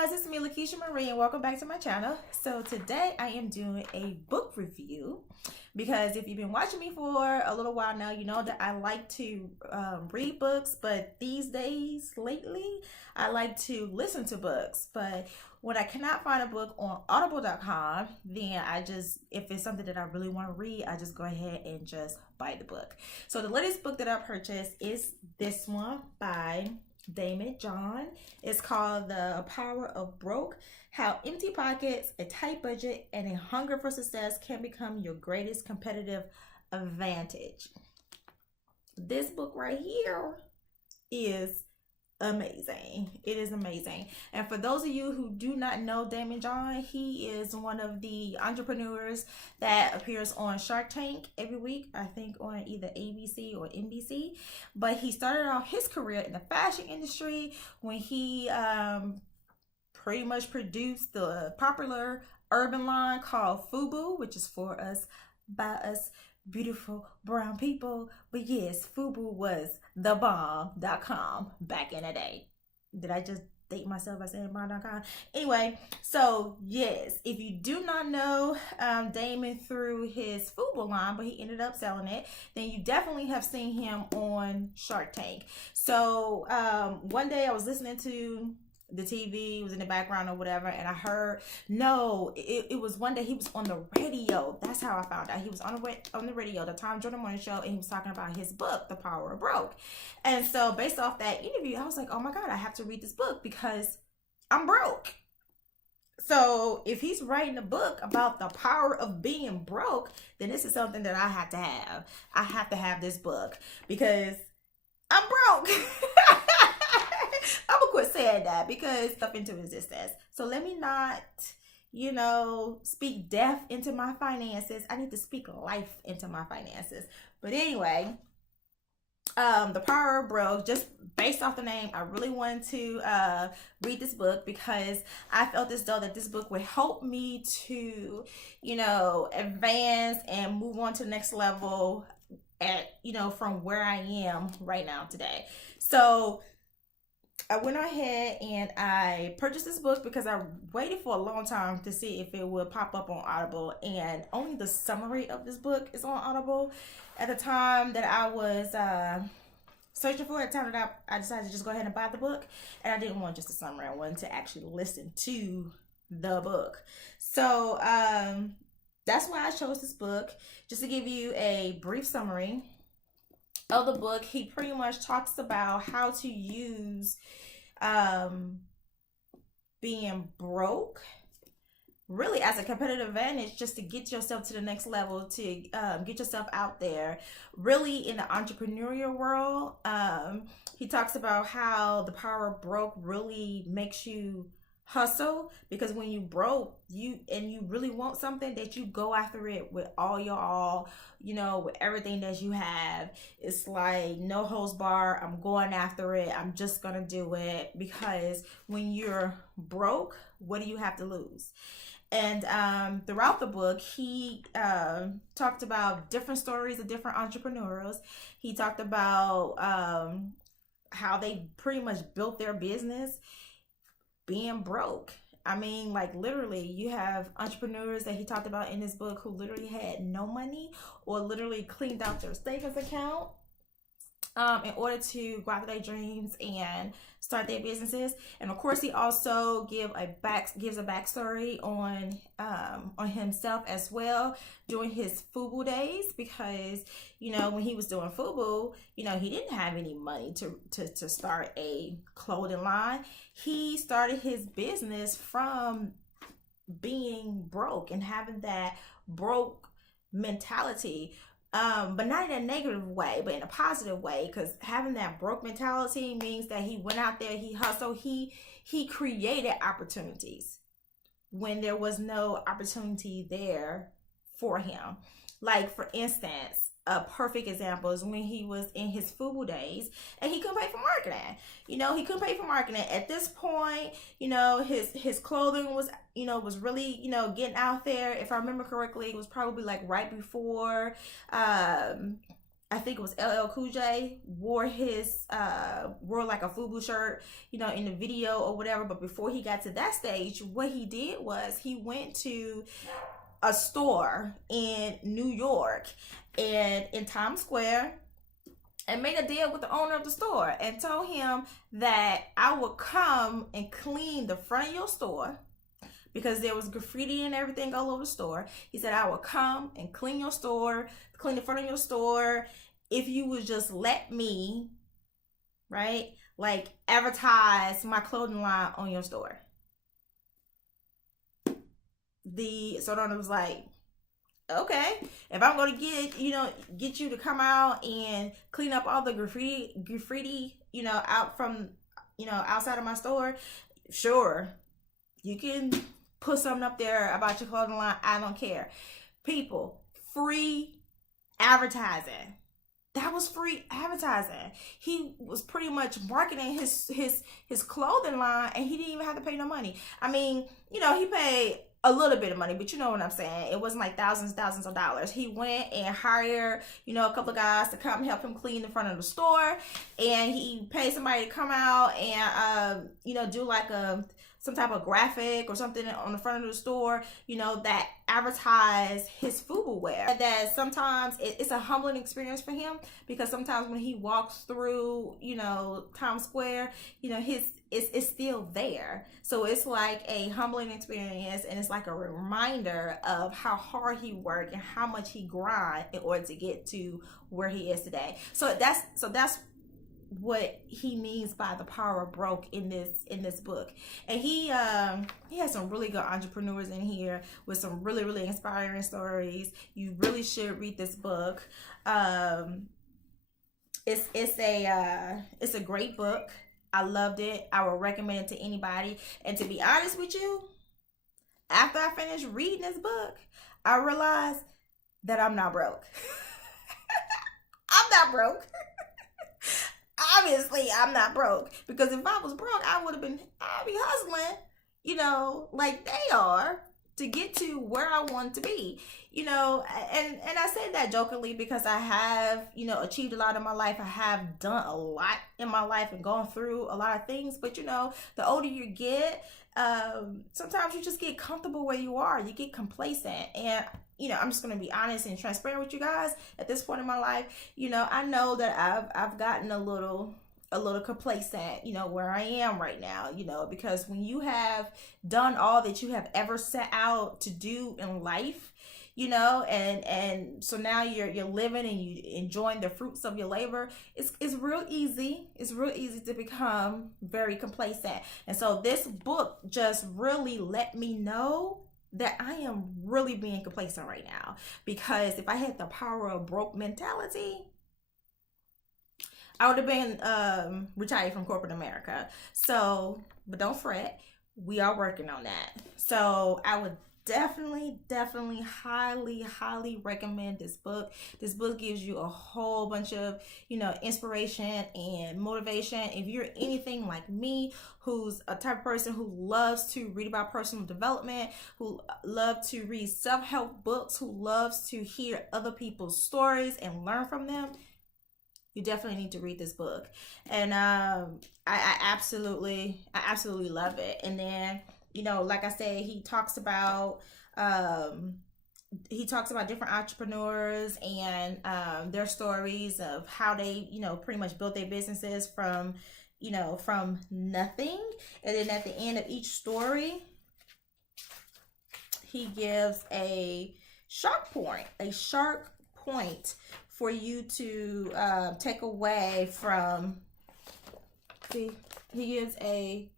guys, it's me lakitiamarie and welcome back to my channel. So today I am doing a book review because if you've been watching me for a little while now, you know that I like to read books, but these days lately I like to listen to books. But when I cannot find a book on audible.com, then if it's something that I really want to read, I just go ahead and just buy the book. So the latest book that I purchased is this one by Daymond John. It's called The Power of Broke: How Empty Pockets, a Tight Budget, and a Hunger for Success Can Become Your Greatest Competitive Advantage. This book right here is amazing. It is amazing. And for those of you who do not know Daymond John, he is one of the entrepreneurs that appears on Shark Tank every week, I think on either ABC or NBC. But he started off his career in the fashion industry when he pretty much produced the popular urban line called FUBU, which is for us, by us, beautiful brown people. But yes, FUBU was thebomb.com back in the day. Did I just date myself by saying bomb.com? Anyway, so yes, if you do not know Daymond through his FUBU line, but he ended up selling it, then you definitely have seen him on Shark Tank. So one day I was listening to the TV, was in the background or whatever, and I heard, it was one day he was on the radio. That's how I found out. He was on the radio, the Tom Jordan Morning Show, and he was talking about his book, The Power of Broke. And so based off that interview, I was like, oh my God, I have to read this book because I'm broke. So if he's writing a book about the power of being broke, then this is something that I have to have. I have to have this book because I'm broke. I'm gonna quit saying that because stuff into existence. So let me not, speak death into my finances. I need to speak life into my finances. But anyway, The Power of Broke, just based off the name, I really wanted to read this book because I felt as though that this book would help me to, advance and move on to the next level from where I am right now today. So I went ahead and I purchased this book because I waited for a long time to see if it would pop up on Audible, and only the summary of this book is on Audible. At the time that I was searching for it, the time that I decided to just go ahead and buy the book, and I didn't want just a summary. I wanted to actually listen to the book. So that's why I chose this book. Just to give you a brief summary of the book, he pretty much talks about how to use being broke really as a competitive advantage, just to get yourself to the next level, to get yourself out there really in the entrepreneurial world. He talks about how the power of broke really makes you hustle, because when you broke, you really want something, that you go after it with all with everything that you have. It's like no holds bar. I'm going after it. I'm just gonna do it, because when you're broke, what do you have to lose? And throughout the book, he talked about different stories of different entrepreneurs. He talked about how they pretty much built their business being broke. I mean, like literally, you have entrepreneurs that he talked about in this book who literally had no money, or literally cleaned out their savings account in order to go after their dreams and start their businesses. And of course, he also gives a backstory on himself as well during his FUBU days, because when he was doing FUBU, he didn't have any money to start a clothing line. He started his business from being broke and having that broke mentality. But not in a negative way, but in a positive way, because having that broke mentality means that he went out there, he hustled, he created opportunities when there was no opportunity there for him. Like, for instance, a perfect example is when he was in his FUBU days and he couldn't pay for marketing. He couldn't pay for marketing. At this point, his clothing was, was really, getting out there. If I remember correctly, it was probably like right before, I I think it was LL Cool J wore like a FUBU shirt, you know, in the video or whatever. But before he got to that stage, what he did was he went to a store in New York and in Times Square and made a deal with the owner of the store and told him that I would come and clean the front of your store because there was graffiti and everything all over the store. He said, I would come and clean your store, clean the front of your store, if you would just let me, right, like advertise my clothing line on your store. The store owner was like, okay, if I'm going to get you to come out and clean up all the graffiti, you know, out from, you know, outside of my store, sure, you can put something up there about your clothing line. I don't care. People, free advertising. That was free advertising. He was pretty much marketing his clothing line, and he didn't even have to pay no money. I mean, you know, he paid a little bit of money, but you know what I'm saying. It wasn't like thousands of dollars. He went and hired, you know, a couple of guys to come help him clean the front of the store, and he paid somebody to come out and you know, do like some type of graphic or something on the front of the store, you know, that advertise his FUBU wear. That sometimes it's a humbling experience for him, because sometimes when he walks through, you know, Times Square, you know, it's still there. So it's like a humbling experience, and it's like a reminder of how hard he worked and how much he grind in order to get to where he is today. So that's what he means by the power of broke in this book. And he has some really good entrepreneurs in here with some really inspiring stories. You really should read this book. It's a great book. I loved it. I would recommend it to anybody. And to be honest with you, after I finished reading this book, I realized that I'm not broke. I'm not broke. Obviously, I'm not broke, because if I was broke, I'd be hustling, you know, like they are, to get to where I want to be, you know. And I say that jokingly because I have, you know, achieved a lot in my life. I have done a lot in my life and gone through a lot of things. But, you know, the older you get, sometimes you just get comfortable where you are. You get complacent. And, you know, I'm just going to be honest and transparent with you guys. At this point in my life, you know, I know that I've gotten a little complacent, you know, where I am right now, you know, because when you have done all that you have ever set out to do in life, you know, and so now you're living and you enjoying the fruits of your labor, it's real easy. It's real easy to become very complacent. And so this book just really let me know that I am really being complacent right now, because if I had the power of broke mentality, I would have been retired from corporate America. So, but don't fret, we are working on that. So I would definitely highly recommend this book. This book gives you a whole bunch of, you know, inspiration and motivation. If you're anything like me, who's a type of person who loves to read about personal development, who love to read self-help books, who loves to hear other people's stories and learn from them, you definitely need to read this book. And I absolutely love it. And then, you know, like I said, he talks about different entrepreneurs and their stories of how they, you know, pretty much built their businesses from, you know, from nothing. And then at the end of each story, he gives a sharp point for you to take away from. See, he gives a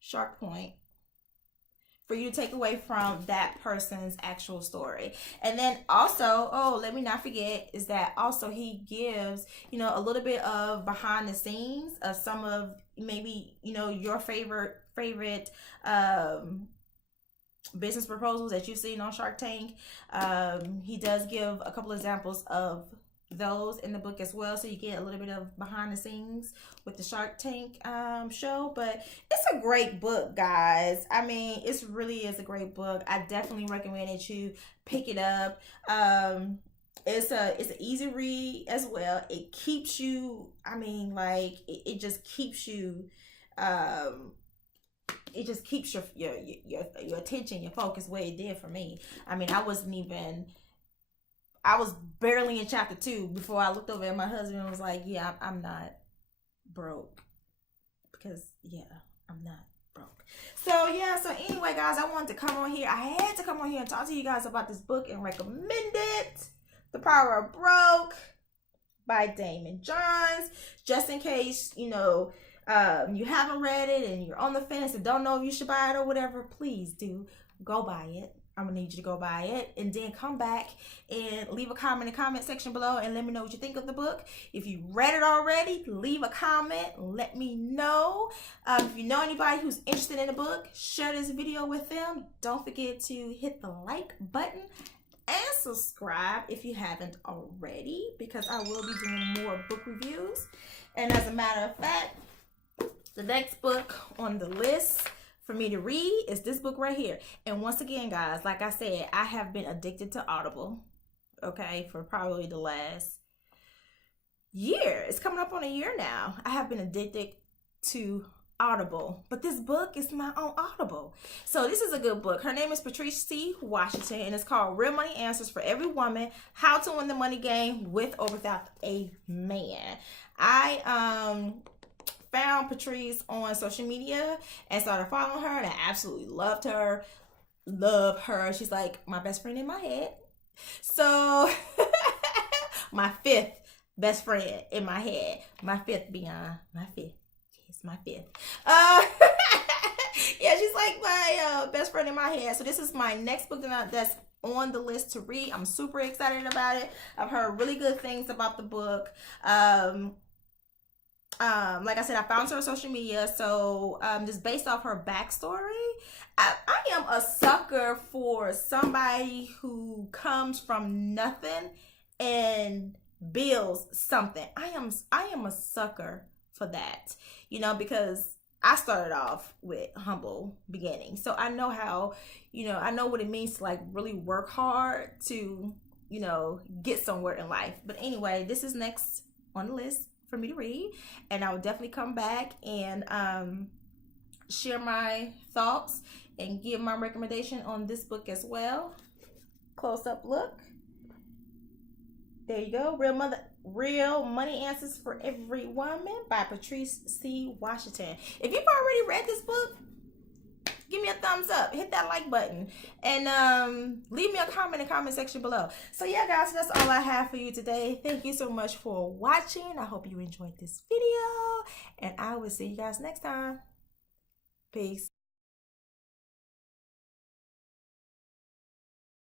sharp point for you to take away from that person's actual story. And then also, oh, let me not forget, is that also he gives, you know, a little bit of behind the scenes of some of maybe, you know, your favorite business proposals that you've seen on Shark Tank. He does give a couple examples of those in the book as well, so you get a little bit of behind the scenes with the Shark Tank show. But it's a great book, guys. I mean, it really is a great book. I definitely recommend that you pick it up. It's an easy read as well. It keeps you, I mean, like it just keeps you it just keeps your attention, your focus where it did for me. I mean, I was barely in chapter 2 before I looked over at my husband and was like, yeah, I'm not broke. Because, yeah, I'm not broke. So, yeah, so anyway, guys, I wanted to come on here. I had to come on here and talk to you guys about this book and recommend it. The Power of Broke by Daymond John. Just in case, you know, you haven't read it and you're on the fence and don't know if you should buy it or whatever, please do go buy it. I'm gonna need you to go buy it and then come back and leave a comment in the comment section below and let me know what you think of the book. If you read it already, leave a comment, let me know. If you know anybody who's interested in the book, share this video with them. Don't forget to hit the like button and subscribe if you haven't already, because I will be doing more book reviews. And as a matter of fact, the next book on the list for me to read is this book right here. And once again, guys, like I said, I have been addicted to Audible, okay, for probably the last year. It's coming up on a year now. I have been addicted to Audible, but this book is not on Audible. So this is a good book. Her name is Patrice C. Washington, and it's called Real Money Answers for Every Woman: How to Win the Money Game with or Without a Man. I found Patrice on social media and started following her, and I absolutely loved her. Love her. She's like my best friend in my head. So my 5th best friend in my head. My 5th beyond my 5th. It's my 5th. Yeah, she's like my best friend in my head. So this is my next book that's on the list to read. I'm super excited about it. I've heard really good things about the book. Like I said, I found her on social media, so just based off her backstory, I am a sucker for somebody who comes from nothing and builds something. I am a sucker for that, you know, because I started off with humble beginnings, so I know how, you know, I know what it means to like really work hard to, you know, get somewhere in life. But anyway, this is next on the list for me to read, and I will definitely come back and share my thoughts and give my recommendation on this book as well. Close up look. There you go. Real Money Answers for Every Woman by Patrice C. Washington. If you've already read this book, give me a thumbs up, hit that like button, and leave me a comment in the comment section below. So yeah, guys, that's all I have for you today. Thank you so much for watching. I hope you enjoyed this video, and I will see you guys next time. Peace.